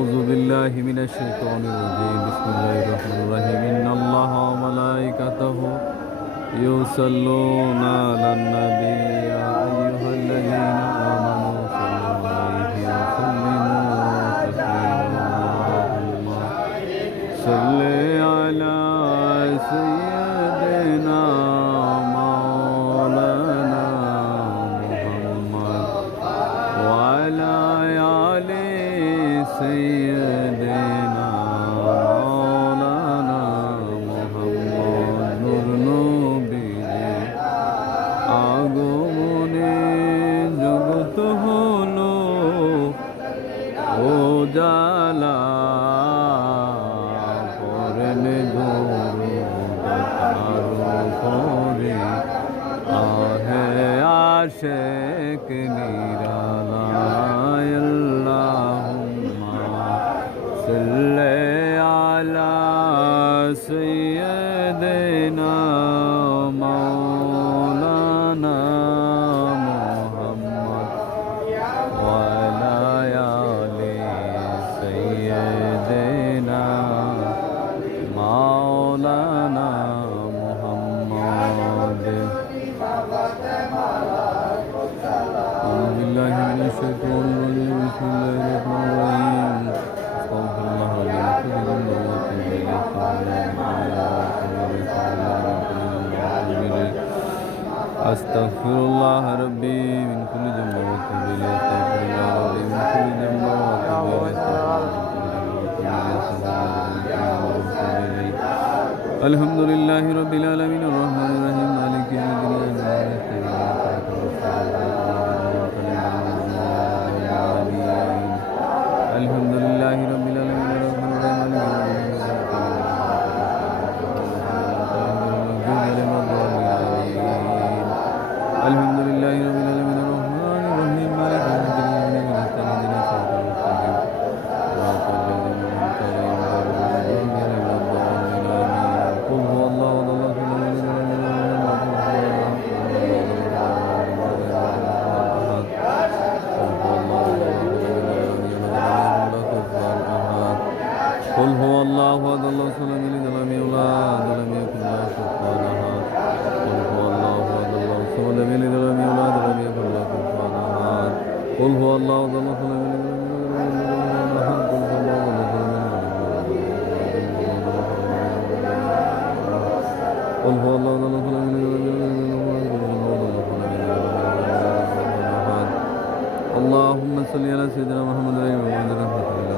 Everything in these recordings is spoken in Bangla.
أعوذ بالله من الشيطان الرجيم بسم الله الرحمن الرحيم إن الله وملائكته يصلون على النبي يا أيها الذين آمنوا صلوا عليه وسلموا تسليما اللهم صل على سيدنا مولانا محمد وعلى آل سيدنا مولانا محمد নূর নবীজি আগমনে জগৎ হলো ও জালা করেন করে আহে আশেক নিরালায় আল্লাহুম্মা সাল্লি আলা সাইয়্যিদিনা মাওলানা মুহাম্মদ ওয়া আলা আলি সাইয়্যিদিনা মাওলানা মুহাম্মদ أعوذ بالله من الشيطان الرجيم بسم الله الرحمن الرحيم أستغفر الله لي أستغفر الله ربي من كل ذنب وأتوب إليه أستغفر الله ربي من كل ذنب وأتوب إليه الحمد لله رب العالمين الرحمن الرحيم مالك يوم الدين الحمد لله رب العالمين الرحمن الرحيم الحمد لله رب العالمين الرحمن الرحيم مالك يوم الدين قل هو الله قل هو الله احد الله الصمد لم يولد ولم يكن له كفوا احد قل هو الله احد الله الصمد لم يلد ولم يولد ولم يكن له كفوا احد قل هو الله احد الله الصمد لم يلد قل هو الله احد الله الصمد اللهم صل على سيدنا محمد وعلى آله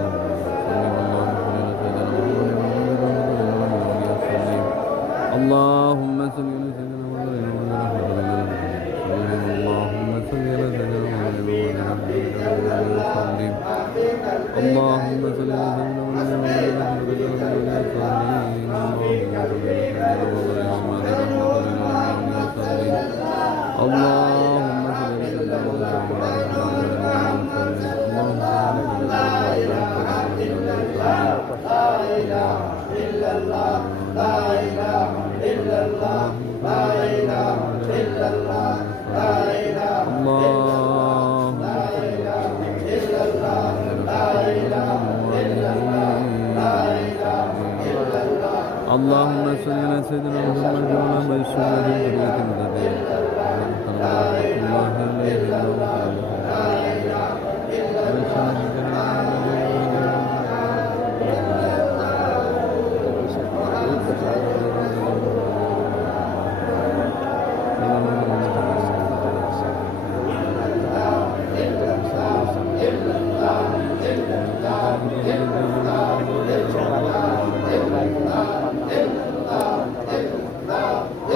اللهم صل على سيدنا محمد اللهم صل على سيدنا محمد اللهم صل على سيدنا اللهم لا إله إلا الله لا إله إلا الله لا إله إلا الله لا إله إلا الله لا إله إلا الله اللهم صل على سيدنا محمد وعلى آله وصحبه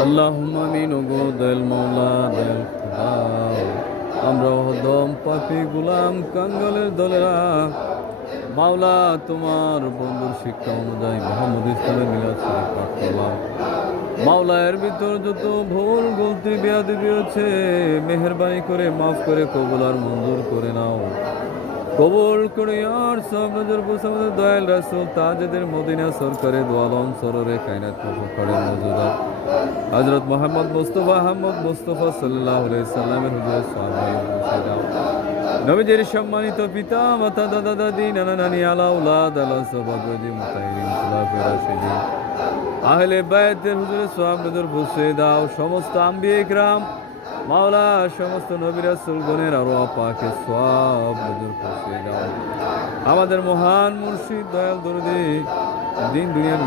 اللهم امين وجود المولى আমরা হদম পাপী গোলাম কাঙ্গালের দলেরা মাওলা তোমার বন্ধুর শিক্ষা অনুযায়ী মোহাম্মদ ইসলামের মিলাদ শরীফ পাঠ করলাম মাওলা এর ভিতর যত ভুল গলতি বেয়াদবি আছে মেহেরবানি করে মাফ করে কবুল আর মঞ্জুর করে নাও কবুল করিয়ার সব নজর আমাদের দয়াল রাসূল তাজেদের মদিনা সরকারে দোয়ালম সররে কায়নাত করে মওজুদা হযরত মুহাম্মদ মুস্তাফা আহমদ মুস্তাফা সাল্লাল্লাহু আলাইহি সাল্লামের হুজুরে সাহাবায়ে নবীজির সম্মানিত পিতা মাতা দাদা দাদি নানা নানি আলা আওলাদ আলা সাহাবায়ে মুতাহিরিন খুলাফায়ে রাশিদিন আহলে বাইতের হুজুরে সাহাব নজর বসে দাও সমস্ত আম্বিয়া ইকরাম মাওলা সমস্ত নবী রাসূলগণের আরওয়াহ পাকে সওয়াব নজর পৌঁছে দাও আমাদের মহান মুর্শিদ দয়াল দরদি দিন দুনিয়ার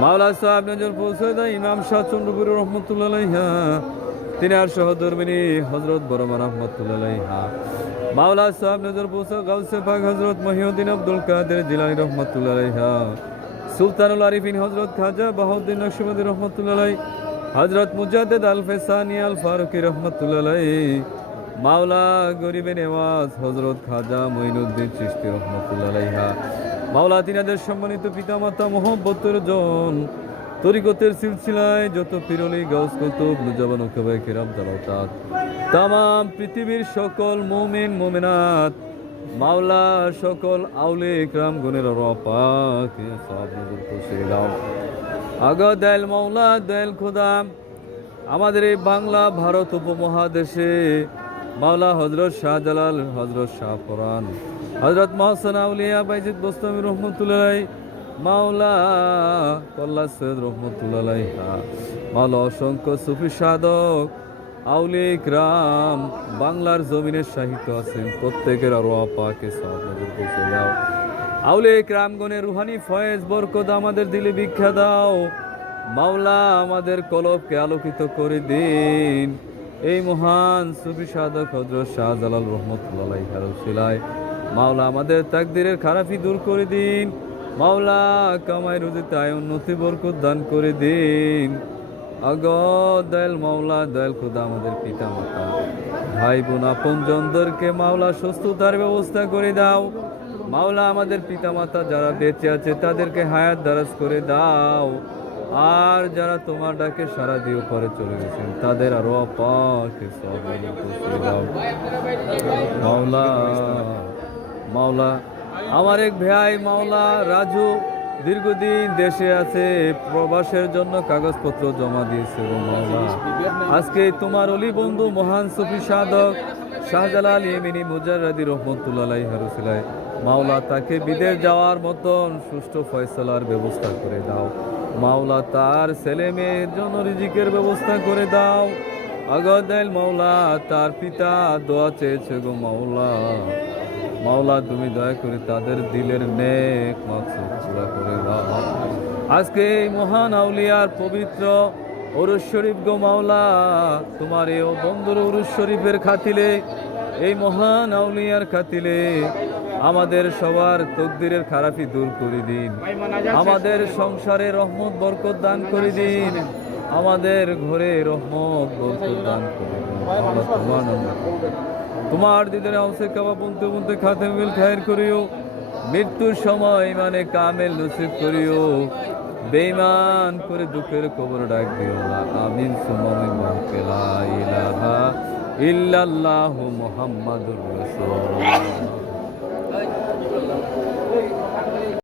মাওলা সাহেব নজর পৌঁছে দাও ইমাম শাহ চন্দ্রপুর রহমতুল্লাহ আলাইহা তিনি আর সহধর্মিনী হযরত বরমা রহমতুল্লাহ আলাইহা মাওলা সাহেব নজর পৌঁছে গাউসে পাক হযরত মহিউদ্দিন আব্দুল কাদের জিলানী রহমতুল্লাহ আলাইহা সুলতানুল আরিফিন হযরত খাজা বাহাউদ্দিন নকশবন্দি রহমতুল্লাহ আলাইহি হযরত মুজাদ্দিদ আল ফেসানি আল ফারুকি রহমতুল্লাহ আলাইহি মাওলা গরিবে নেওয়াজ হযরত খাজা মঈনুদ্দিন চিশতি রহমতুল্লাহ আলাইহা মাওলা তিনাদের সম্মানিত পিতামাতা মোহাব্বতের জন তরিকতের সিলসিলায় যত পীরলি গাউস কুতুব নুজাবান ওকাবায়ে কিরাম দালাওতাত তামাম পৃথিবীর সকল মুমিন মুমিনাত মাওলা সকল আউলে ইকরাম গুণের রপাকে সব নজর পৌঁছে দাও আগো দয়াল মাওলা দয়াল খোদা আমাদের এই বাংলা ভারত উপমহাদেশে মাওলা হযরত শাহজালাল হযরত শাহপরান হযরত মহসিন আউলিয়া বাইজিদ বোস্তামি রহমতুল্লাহ আলাইহি মাওলা কল্লা সৈয়দ রহমতুল্লাহ আলাইহি মাওলা অসংখ্য সুফি সাধক আউলিয়া ইকরাম বাংলার জমিনে সাহিত্য আছেন প্রত্যেকের আরওয়াহ পাকে সওয়াব নজর পৌঁছে দাও আউলিয়া ইকরামগণের রুহানি ফয়েজ বরকত আমাদের দিলে ভিক্ষা দাও মাওলা আমাদের কলবকে আলোকিত করে দিন এই মহান সুফি সাধক হযরত শাহজালাল রহমতুল্লাহ আলাইহির উসিলায় মাওলা আমাদের তাকদীরের খারাপি দূর করে দিন মাওলা কামাই রুজিতে আয় উন্নতি বরকত দান করে দিন আগো দয়াল মাওলা দয়াল খোদা আমাদের পিতা মাতা ভাই বোন আপনজনদেরকে মাওলা সুস্থতার ব্যবস্থা করে দাও মাওলা আমাদের পিতা মাতা যারা বেঁচে আছে তাদেরকে হায়াত দারাজ করে দাও আর যারা তোমার ডাকে সারা দিয়ে পরে চলে গেছেন তাদের আরো পাকে সব করে দাও মাওলা মাওলা আমার এক ভাই মাওলা রাজু দীর্ঘদিন দেশে আছে প্রবাসের জন্য কাগজপত্র জমা দিয়েছে মাওলা আজকে তোমার অলি বন্ধু মহান সুফি সাধক শাহজালাল ইয়েমেনি মুজাররাদি রহমতুল্লাহ আলাইহির উসিলায় মাওলা তাকে বিদেশ যাওয়ার মতন সুষ্ঠু ফয়সালার ব্যবস্থা করে দাও মাওলা তার ছেলে মেয়ের জন্য রিজিকের ব্যবস্থা করে দাও আগদাইল মাওলা তার পিতা দোয়া চেয়েছে গো মাওলা মাওলা তুমি দয়া করে তাদের দিলের নেক মাকসুদ পুরা করে দাও আজকে এই মহান আউলিয়ার পবিত্র উরুস শরীফ গো মাওলা তোমার এই বন্ধুর উরুস শরীফের খাতিলে এই মহান আউলিয়ার খাতিলে আমাদের সবার তকদিরের খারাপি দূর করে দিন আমাদের সংসারে রহমত বরকত দান করে দিন আমাদের ঘরে রহমত বরকত দান করে দিন তোমার দিদের আওসে কাবা বলতে বলতে খাতেমিল খায়ের করিও মৃত্যুর সময় মানে কামেল নসিব করিও বেঈমান করে দুঃখের কবর ডাক দিও না আমিন সুম্মা আমিন লা ইলাহা ইল্লাল্লাহু মুহাম্মাদুর রাসূলুল্লাহ